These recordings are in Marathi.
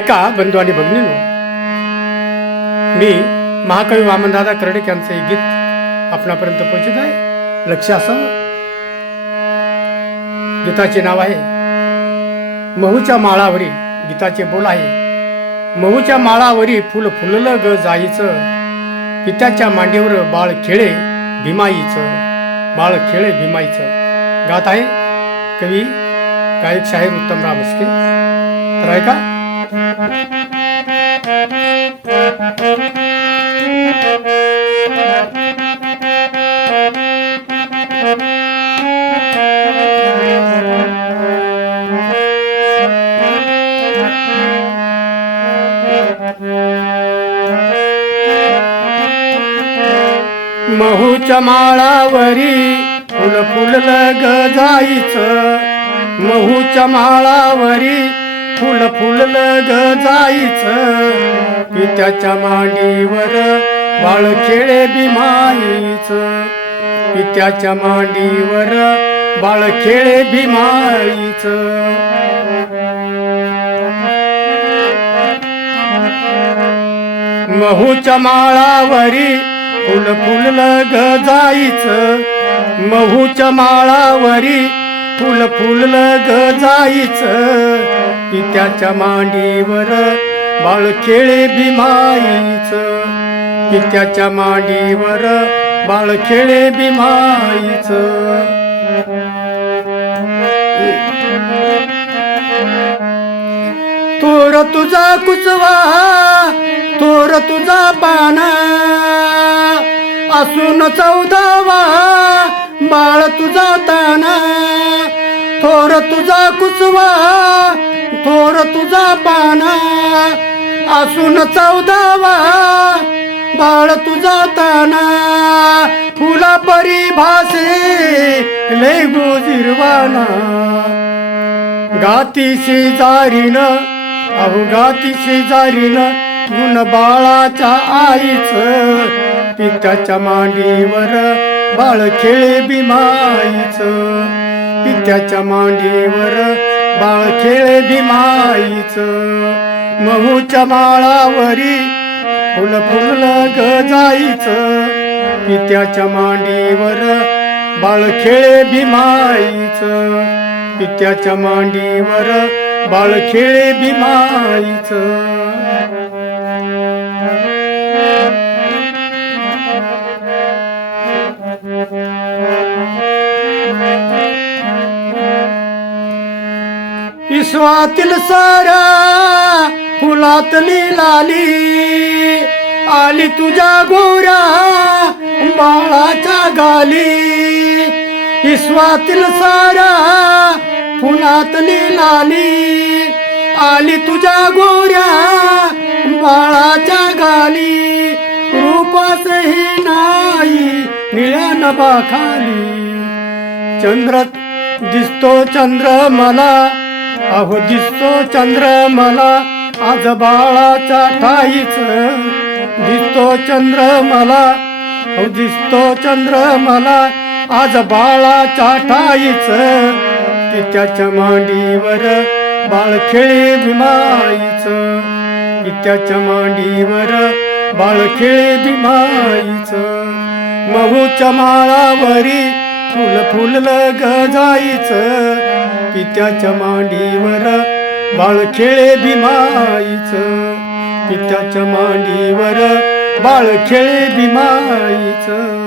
ऐका बंधू आणि भगिनींनो, मी महाकवी वामनदादा कर्डिक यांचे गीत आपणापर्यंत पोहोचत आहे. लक्ष असावं. गीताचे नाव आहे महूच्या माळावरी. गीताचे बोल आहे महूच्या माळावरी फुल फुललं ग जाईचं, पित्याच्या मांडीवर बाळ खेळे भीमाईचं, बाळ खेळे भीमाईचं. गात आहे कवी गायक शाहीर उत्तमराव म्हस्के. तर ऐका. महूच्या माळावरी फुल फुललं ग जाईचं, महूच्या माळावरी फुल फुललं ग जाईचं, पित्याच्या मांडीवर बाळ खेळे भीमाईचं, पित्याच्या मांडीवर बाळ खेळे भीमाईचं. महूच्या माळावरी फुल फुललं ग जाईचं, महूच्या माळावरी फुल फुललं ग जाईचं, पित्याच्या मांडीवर बाळ खेळे भीमाईचं, पित्याच्या मांडीवर बाळ खेळे भीमाईचं. तोर तुझा कुचवा तोर तुझा पाना, असून 14वा बाळ तुझा ताना, थोर तुझा कुचवा थोर तुझा पाना, असून 14वा बाळ तुझा ताना, फुला परी भासे लय गोजिरवाना, गाती शेजारीन अहो गाती शेजारीन गुण बाळाच्या आईचं, पित्याच्या मांडीवर बाळ खेळे भीमाईचं, पित्याच्या मांडीवर बाळ खेळे भीमाईचं. महूच्या माळावरी फुल फुललं ग जाईचं, पित्याच्या मांडीवर बाळ खेळे भीमाईचं, पित्याच्या मांडीवर बाळ खेळे भीमाईचं. विश्वातील सारा फुलातली लाली, आली तुझ्या गोऱ्या बाळाच्या गाली, विश्वातील सारा फुलातली लाली, आली तुझ्या गोऱ्या बाळाच्या गाली, रूपासही नाही निळ्या नभाखाली, चंद्र दिसतो चंद्र मला अहो दिसतो चंद्र मला, आज बाळाच्या ठाईचं, दिसतो चंद्र मला अहो दिसतो चंद्र मला, आज बाळाच्या ठाईचं, पित्याच्या मांडीवर बाळ खेळे भीमाईचं, पित्याच्या मांडीवर बाळ खेळे भीमाईचं. महूच्या माळावरी फुल फुललं ग जाईचं, पित्याच्या मांडीवर बाळ खेळे भीमाईचं, पित्याच्या मांडीवर बाळ खेळे भीमाईचं.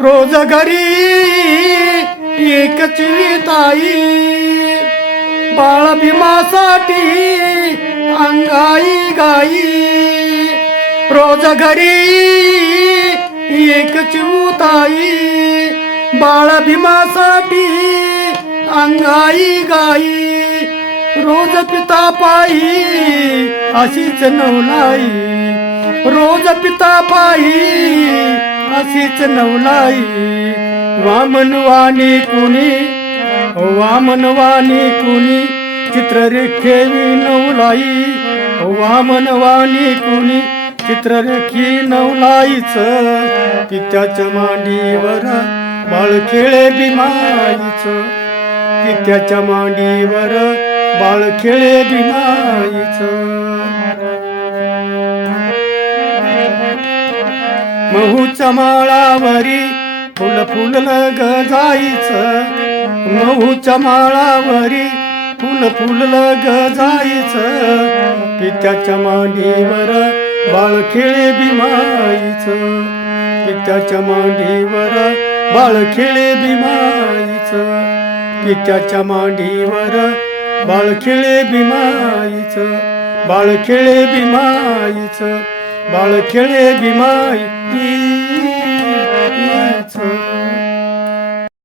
रोज घरी एकच ताई, बाळ भीमासाठी अंगाई गाई, रोज घरी एक चिवताई, बाळ भीमासाठी अंगाई गाई, रोज पिता पायी अशीच नवलाई, रोज पिता पायी अशीच नवलाई, वामनवाणी कुणी वामनवाणी कुणी चित्र रेखेवी नवलाई, वामनवाणी कुणी चित्ररेखी नवलाईचं, पित्याच्या मांडीवर बाळ खेळे भीमाईचं, पित्याच्या मांडीवर बाळ खेळे भीमाईचं. महूच्या माळावरी फुल फुललं ग जाईचं. महूच्या माळावरी फुल फुललं ग जाईचं. पित्याच्या मांडीवर बाळ खेळे भीमाईचं. पित्याच्या मांडीवर बाळ खेळे भीमाईचं. पित्याच्या मांडीवर बाळ खेळे भीमाईचं. बाळ खेळे भीमाईचं. बाळ खेळे भीमाई.